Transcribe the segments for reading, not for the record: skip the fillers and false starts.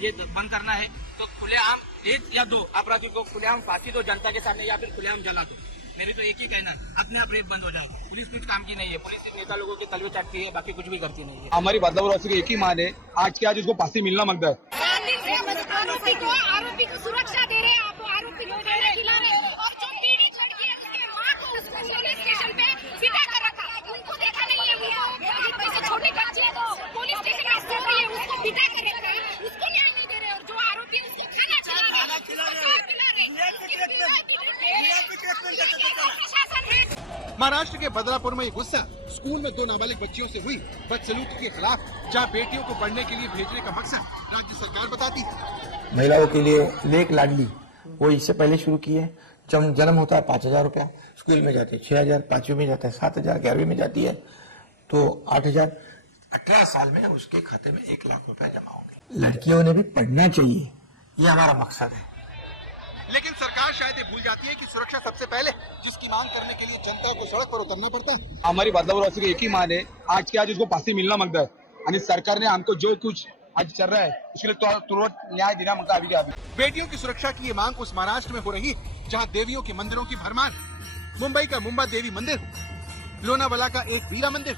ये बंद करना है तो खुलेआम 1 या 2 अपराधियों को खुलेआम फांसी दो जनता के सामने या फिर खुलेआम जला दो। मेरी तो एक ही कहना है, अपने आप रेप बंद हो जाएगा। पुलिस कुछ काम की नहीं है, पुलिस सिर्फ नेता लोगों के तलवे चाटती है, बाकी कुछ भी करती नहीं है। हमारी बदलाव की एक ही मांग है, आज के आज उसको फांसी मिलना मांगता है। आरोपी को सुरक्षा दे रहे हैं, आप आरोपी को खिला रहे हैं और जो पीढ़ी चढ़ गई है उसके मां को उसको पुलिस स्टेशन पे बिठा कर रखा, उनको देखा नहीं है, वो छोटे बच्चे पुलिस स्टेशन में सो रही है, उसको बिठा कर रखा, उसको न्याय नहीं दे रहे और जो आरोपी है उसको खाना खिला रहे। महाराष्ट्र के बदलापुर में ये गुस्सा स्कूल में 2 नाबालिग बच्चियों से हुई बदसलूकी के खिलाफ, जहां बेटियों को पढ़ने के लिए भेजने का मकसद राज्य सरकार बताती है। महिलाओं के लिए लेक लाडली वो इससे पहले शुरू की है। जब जन्म होता है 5,000 रुपया, स्कूल में जाते हैं 6,000, 5वीं में जाता है 7,000, 11वीं में जाती है तो 8,000। 18 साल में उसके खाते में 1 लाख रुपया जमा होंगे। लड़कियों ने भी पढ़ना चाहिए, ये हमारा मकसद है। लेकिन सरकार शायद ये भूल जाती है कि सुरक्षा सबसे पहले, जिसकी मांग करने के लिए जनता को सड़क पर उतरना पड़ता है। हमारी बदलाव की एक ही मांग है, आज के आज उसको फांसी मिलना मांगता है और सरकार ने हमको जो कुछ आज चल रहा है उसके लिए तुरंत न्याय देना मांगता है। अभी बेटियों की सुरक्षा की ये मांग उस महाराष्ट्र में हो रही, जहां देवियों के मंदिरों की भरमार। मुंबई का मुंबा देवी मंदिर, लोनावाला का एक वीरा मंदिर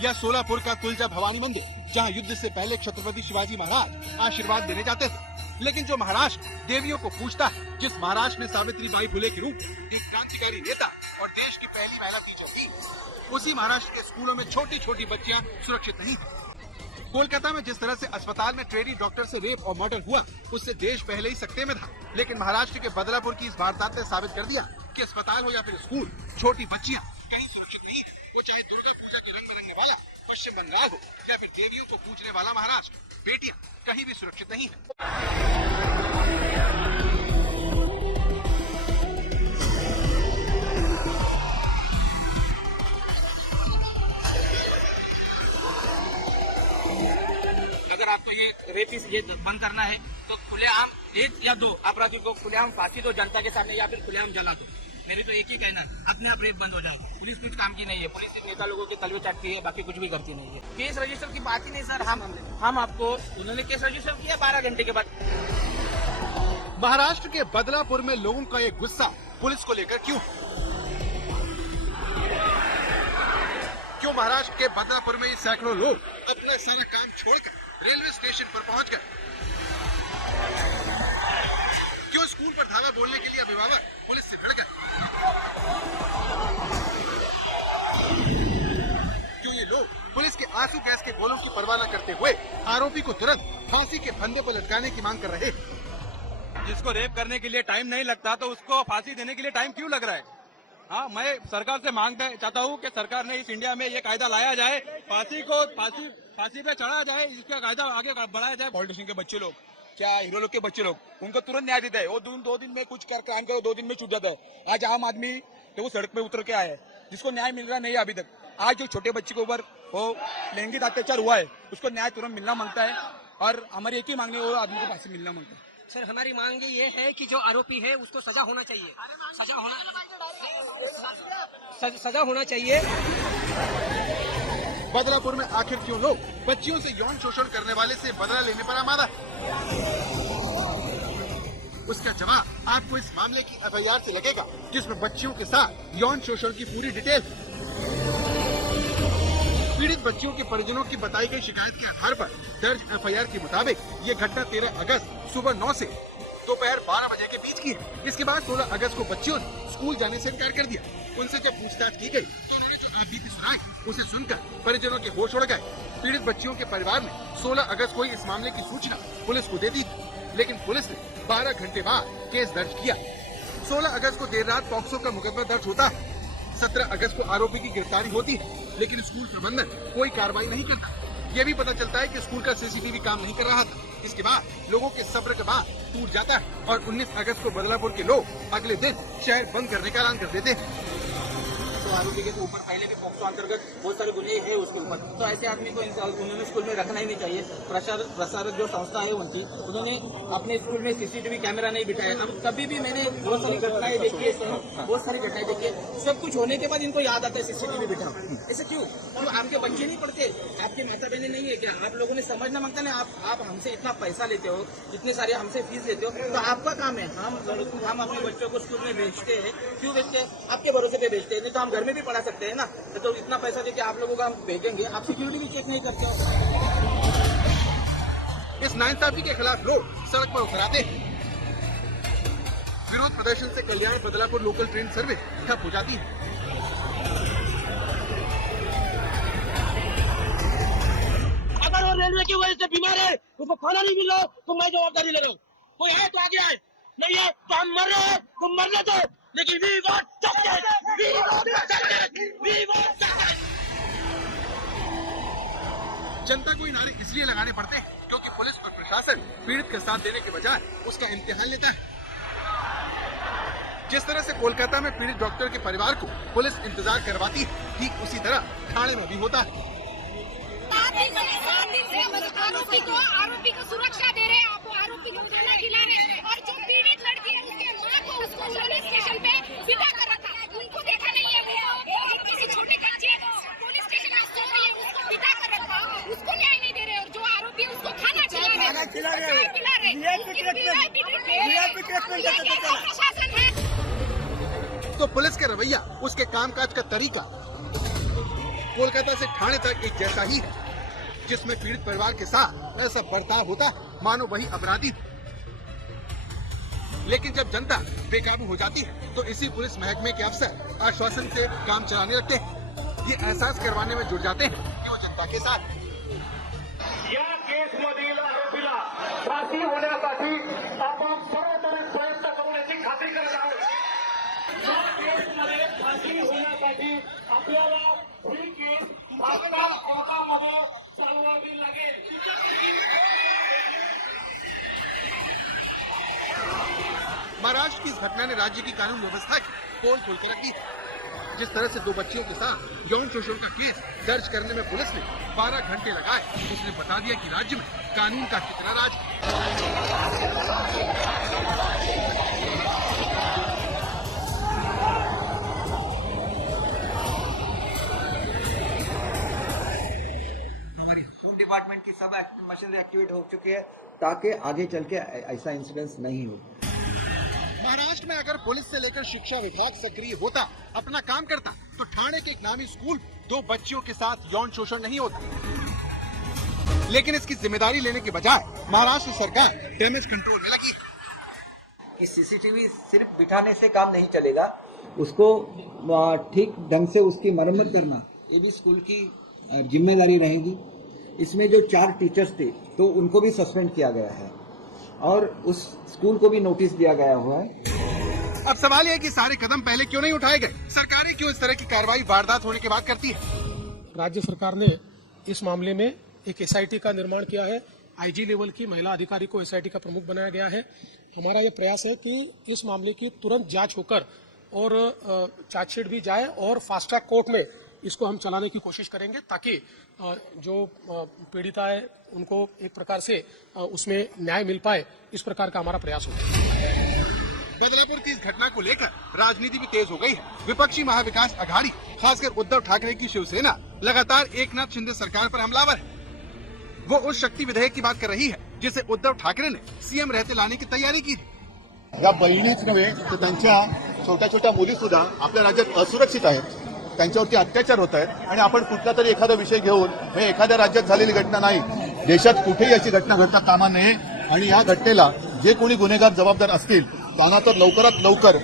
या सोलापुर का तुलजा भवानी मंदिर, जहां युद्ध से पहले छत्रपति शिवाजी महाराज आशीर्वाद देने जाते थे। लेकिन जो महाराष्ट्र देवियों को पूजता है, जिस महाराष्ट्र में सावित्रीबाई फुले के रूप एक क्रांतिकारी नेता और देश की पहली महिला टीचर थी, उसी महाराष्ट्र के स्कूलों में छोटी छोटी बच्चियां सुरक्षित नहीं थी। कोलकाता में जिस तरह से अस्पताल में ट्रेनी डॉक्टर से रेप और मर्डर हुआ, उससे देश पहले ही सकते में था। लेकिन महाराष्ट्र के बदलापुर की इस वारदात ने साबित कर दिया कि अस्पताल हो या फिर स्कूल, छोटी बच्चियां कहीं सुरक्षित नहीं है। वो चाहे दुर्गा पूजा के रंग बिरंगे वाला पश्चिम बंगाल हो या फिर देवियों को पूजने वाला महाराष्ट्र, बेटियां कहीं भी सुरक्षित नहीं है। अगर आपको ये रेपिस ये बंद करना है तो खुलेआम 1 या 2 अपराधियों को खुलेआम फांसी दो जनता के सामने या फिर खुलेआम जला दो। मेरी तो एक ही कहना है, अपने आप रेप बंद हो जाएगा। पुलिस कुछ काम की नहीं है, पुलिस सिर्फ नेता लोगों के तलवे चाटती है, बाकी कुछ भी करती नहीं है। केस रजिस्टर की बात ही नहीं सर, हम आपको उन्होंने केस रजिस्टर किया 12 घंटे के बाद। महाराष्ट्र के बदलापुर में लोगों का ये गुस्सा पुलिस को लेकर क्यों महाराष्ट्र के बदलापुर में ये सैकड़ों लोग अपना सारा काम छोड़कर रेलवे स्टेशन पर पहुंच गए? क्यों स्कूल पर धावा बोलने के लिए अभिभावक पुलिस से भिड़ गए? क्यों ये लोग पुलिस के आंसू गैस के गोलों की परवाह न करते हुए आरोपी को तुरंत फांसी के फंदे पर लटकाने की मांग कर रहे? जिसको रेप करने के लिए टाइम नहीं लगता तो उसको फांसी देने के लिए टाइम क्यों लग रहा है? हाँ, मैं सरकार से मांगता चाहता हूँ कि सरकार ने इस इंडिया में ये कायदा लाया जाए, फांसी पे चढ़ाया जाए, इसका कायदा आगे बढ़ाया जाए। पॉलिटिशियन के बच्चे लोग, क्या हीरो लोग के बच्चे लोग, उनको तुरंत न्याय देता है। वो 2 दिन में कुछ क्राइम करो, 2 दिन में छूट जाता है। आज आम आदमी तो वो सड़क पे उतर के आया है, जिसको न्याय मिल रहा नहीं है अभी तक। आज जो छोटे बच्चे के ऊपर वो लैंगिक अत्याचार हुआ है, उसको न्याय तुरंत मिलना मांगता है और हमारी एक ही मांग है, वो आदमी को फांसी मिलना मांगता है। सर हमारी मांग ये है कि जो आरोपी है उसको सजा होना चाहिए, सजा होना चाहिए। बदलापुर में आखिर क्यों लोग बच्चियों से यौन शोषण करने वाले से बदला लेने पर आमादा है? उसका जवाब आपको इस मामले की एफआईआर से लगेगा, जिसमें बच्चियों के साथ यौन शोषण की पूरी डिटेल। पीड़ित बच्चियों के परिजनों की बताई गई शिकायत के आधार पर दर्ज एफआईआर के मुताबिक ये घटना 13 अगस्त सुबह 9 से दोपहर 12 बजे के बीच की है। इसके बाद 16 अगस्त को बच्चियों ने स्कूल जाने से इनकार कर दिया। उनसे जब पूछताछ की गई तो उन्होंने जो आपबीती सुनाई उसे सुनकर परिजनों के होश उड़ गए। पीड़ित बच्चियों के परिवार ने 16 अगस्त को इस मामले की सूचना पुलिस को दे दी, लेकिन पुलिस ने 12 घंटे बाद केस दर्ज किया। 16 अगस्त को देर रात पॉक्सो का मुकदमा दर्ज होता है। 17 अगस्त को आरोपी की गिरफ्तारी होती है, लेकिन स्कूल प्रबंधन कोई कार्रवाई नहीं करता। ये भी पता चलता है कि स्कूल का सीसीटीवी काम नहीं कर रहा था। इसके बाद लोगों के सब्र के बाद टूट जाता है और 19 अगस्त को बदलापुर के लोग अगले दिन शहर बंद करने का ऐलान कर देते हैं। आरोपी के ऊपर पहले भी पॉक्सो अंतर्गत बहुत सारे गुने हैं उसके ऊपर, तो ऐसे आदमी को उन्होंने स्कूल में रखना ही नहीं चाहिए। प्रसारक जो संस्था है उनकी, उन्होंने अपने स्कूल में सीसीटीवी कैमरा नहीं बिठाया। अब कभी भी मैंने बहुत सारी घटनाएं देखी है, बहुत सारी घटनाएं देखी है, सब कुछ होने के बाद इनको याद आता है सीसीटीवी बिठाओ। ऐसे क्यों? आपके बच्चे नहीं पढ़ते, आपके माता बहने नहीं है क्या? आप लोगों ने समझना मांगता है, आप हमसे इतना पैसा लेते हो, इतने सारे हमसे फीस लेते हो, तो आपका काम है। हम अपने बच्चों को स्कूल में भेजते हैं, क्यों भेजते हैं? आपके भरोसे पे भेजते हैं, नहीं तो हम घर में भी पढ़ा सकते हैं ना। तो इतना पैसा देके आप लोगों को हम भेजेंगे, आप सिक्योरिटी भी चेक नहीं करते हो। इस नाइंसाफी के खिलाफ लोग सड़क पर उतर आते हैं। विरोध प्रदर्शन से कल्याण बदलापुर लोकल ट्रेन सर्विस ठप हो जाती है। अगर वो रेलवे की वजह से बीमार है, उसको खाना नहीं मिल रहा, तो मैं जवाबदारी ले रहा हूँ। कोई है तो आगे आए, नहीं है तो हम मर रहे हैं, तुम मरने दो, लेकिन we want justice, we want justice, we want justice। जनता को ये नारे इसलिए लगाने पड़ते हैं क्योंकि पुलिस और प्रशासन पीड़ित का साथ देने के बजाय उसका इम्तिहान लेता है। जिस तरह से कोलकाता में पीड़ित डॉक्टर के परिवार को पुलिस इंतजार करवाती है, ठीक उसी तरह ठाणे में भी होता है। आरोपी को सुरक्षा दे रहे हैं, आप आरोपी को खाना खिला रहे हैं, और जो पीड़ित लड़की है उसके माँ को उसको पुलिस स्टेशन पे बिठा कर रखा है। उनको देखा नहीं है, किसी छोटे बच्चे पुलिस स्टेशन में सो रही है, उसको बिठा कर रखा, उसको न्याय नहीं दे रहे, और जो आरोपी है उसको खाना खिला रहे हैं, प्रशासन है। तो पुलिस का रवैया, उसके कामकाज का तरीका कोलकाता से ठाणे तक एक जैसा ही है, जिसमें पीड़ित परिवार के साथ ऐसा बर्ताव होता है मानो वही अपराधी थे। लेकिन जब जनता बेकाबू हो जाती है तो इसी पुलिस महकमे के अफसर आश्वासन से काम चलाने लगते हैं। ये एहसास करवाने में जुट जाते हैं कि वो जनता के साथ हैं। या केसमधील आरोपीला फाशी होण्यासाठी आपण सर्वतरी प्रयत्न करून याची खात्री करत आहोत। या केसमध्ये फाशी होण्यासाठी आपल्याला ही केस आपल्या कोर्टामध्ये चालवावी लागेल। महाराष्ट्र की इस घटना ने राज्य की कानून व्यवस्था की पोल खोलकर रख दी है। जिस तरह से दो बच्चियों के साथ यौन शोषण का केस दर्ज करने में पुलिस ने 12 घंटे लगाए, उसने बता दिया कि राज्य में कानून का कितना राज है। होम डिपार्टमेंट की सब मशीनरी एक्टिवेट हो चुकी है ताकि आगे चल के ऐसा इंसिडेंस नहीं हो। महाराष्ट्र में अगर पुलिस से लेकर शिक्षा विभाग सक्रिय होता, अपना काम करता, तो ठाणे के एक नामी स्कूल 2 बच्चियों के साथ यौन शोषण नहीं होता। लेकिन इसकी जिम्मेदारी लेने के बजाय महाराष्ट्र सरकार डैमेज कंट्रोल में लगी है। कि सीसीटीवी सिर्फ बिठाने से काम नहीं चलेगा, उसको ठीक ढंग से उसकी मरम्मत करना ये भी स्कूल की जिम्मेदारी रहेगी। इसमें जो 4 टीचर्स थे तो उनको भी सस्पेंड किया गया है और उस स्कूल को भी नोटिस दिया गया हुआ है। अब सवाल यह है कि सारे कदम पहले क्यों नहीं उठाए गए? सरकारें क्यों इस तरह की कार्रवाई वारदात होने के बाद करती है? राज्य सरकार ने इस मामले में एक एसआईटी का निर्माण किया है। आईजी लेवल की महिला अधिकारी को एसआईटी का प्रमुख बनाया गया है। हमारा यह प्रयास है कि इस मामले की तुरंत जांच होकर और चार्जशीट भी जाए और फास्ट ट्रैक कोर्ट में इसको हम चलाने की कोशिश करेंगे ताकि जो पीड़िता है उनको एक प्रकार से उसमें न्याय मिल पाए। इस प्रकार का हमारा प्रयास होगा। बदलापुर की इस घटना को लेकर राजनीति भी तेज हो गई है। विपक्षी महाविकास अघाड़ी, खासकर उद्धव ठाकरे की शिवसेना लगातार एकनाथ शिंदे सरकार पर हमलावर है। वो उस शक्ति विधेयक की बात कर रही है जिसे उद्धव ठाकरे ने सीएम रहते लाने की तैयारी की थी। या बहिणीच नव्हे तर त्यांच्या छोट्या छोट्या मुली सुद्धा आपल्या राज्यात असुरक्षित आहेत, त्यांच्यावरती अत्याचार होत आहेत आणि आपण कुठला तरी एखादा विषय घेऊन हे एखाद्या राज्यात झालेली घटना नाही, देशात कुठेही अशी घटना घडता कामा नये आणि या घटनेला जे कोणी गुन्हेगार जबाबदार असतील त्यांना तर लवकरात लवकर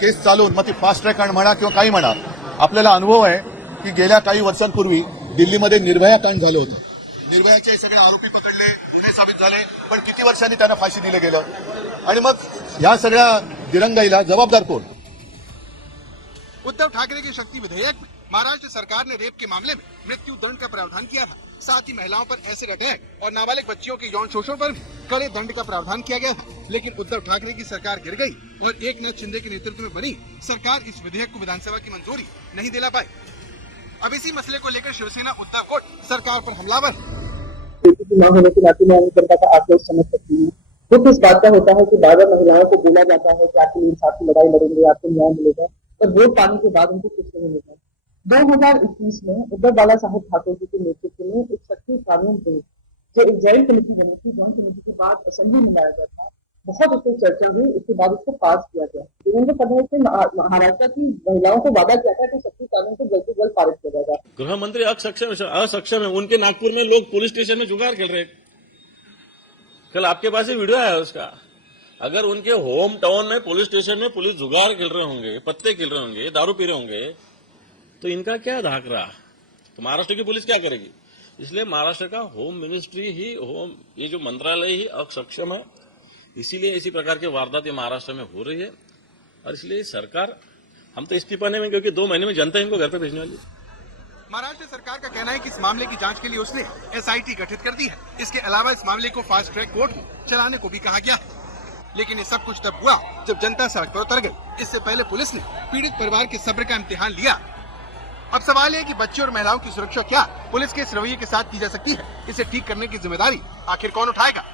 केस चालवून मग ती फास्ट ट्रॅक म्हणा किंवा काही म्हणा. आपल्याला अनुभव आहे की गेल्या काही वर्षांपूर्वी दिल्लीमध्ये निर्भया कांड झालं होतं. निर्भयाचे सगळे आरोपी पकडले, गुन्हे साबित झाले, पण किती वर्षांनी त्यांना फाशी दिलं गेलं आणि मग या सगळ्या दिरंगाईला जबाबदार कोण? उद्धव ठाकरे के शक्ति विधेयक में महाराष्ट्र सरकार ने रेप के मामले में मृत्यु दंड का प्रावधान किया था। साथ ही महिलाओं पर एसिड अटैक और नाबालिग बच्चियों के यौन शोषण पर भी कड़े दंड का प्रावधान किया गया है। लेकिन उद्धव ठाकरे की सरकार गिर गई और एकनाथ शिंदे के नेतृत्व में बनी सरकार इस विधेयक को विधानसभा की मंजूरी नहीं दिला पाई। अब इसी मसले को लेकर शिवसेना उद्धव गुट सरकार पर हमलावर न होने के नाते मैं जनता का आक्रोश समझ सकती हूँ। दुख इस बात का होता है कि बार बार महिलाओं को बोला जाता है कि आपके इंसाफ की लड़ाई लड़ेंगे, आपको न्याय मिलेगा, पर वोट पाने के बाद उनको कुछ नहीं मिलता। 2021 में उद्धव बाला साहेब ठाकुर जी के नेतृत्व में एक शक्ति कानून थे, जो एक जॉइंट कमेटी बनी थी। जॉइंट कमेटी के बाद असेंबली में लाया गया था, बहुत उससे चर्चा हुई, उसके बाद उसको पास किया गया। देवेंद्र फडणवीस ने महाराष्ट्र की महिलाओं को वादा किया था कि शक्ति कानून को जल्द से जल्द पारित किया जाएगा। गृह मंत्री असक्षम है, उनके नागपुर में लोग पुलिस स्टेशन में जुगाड़ खेल रहे। कल आपके पास ही वीडियो आया उसका। अगर उनके होम टाउन में पुलिस स्टेशन में पुलिस जुगाड़ खेल रहे होंगे, पत्ते खेल रहे होंगे, दारू पी रहे होंगे, तो इनका क्या धाक रहा? तो महाराष्ट्र की पुलिस क्या करेगी? इसलिए महाराष्ट्र का होम मिनिस्ट्री ही ये जो मंत्रालय ही अक्षम है, इसीलिए इसी प्रकार के वारदातें महाराष्ट्र में हो रही है। और इसलिए सरकार, हम तो इस्तीफा नहीं, क्योंकि 2 महीने में जनता इनको घर पे भेजने वाली है। महाराष्ट्र सरकार का कहना है कि इस मामले की जांच के लिए उसने SIT गठित कर दी है। इसके अलावा इस मामले को फास्ट ट्रैक कोर्ट में चलाने को भी कहा गया। लेकिन ये सब कुछ तब हुआ जब जनता सड़क पर उतर गई। इससे पहले पुलिस ने पीड़ित परिवार के सब्र का इम्तिहान लिया। अब सवाल है कि बच्चे और महिलाओं की सुरक्षा क्या पुलिस के इस रवैये के साथ की जा सकती है? इसे ठीक करने की जिम्मेदारी आखिर कौन उठाएगा?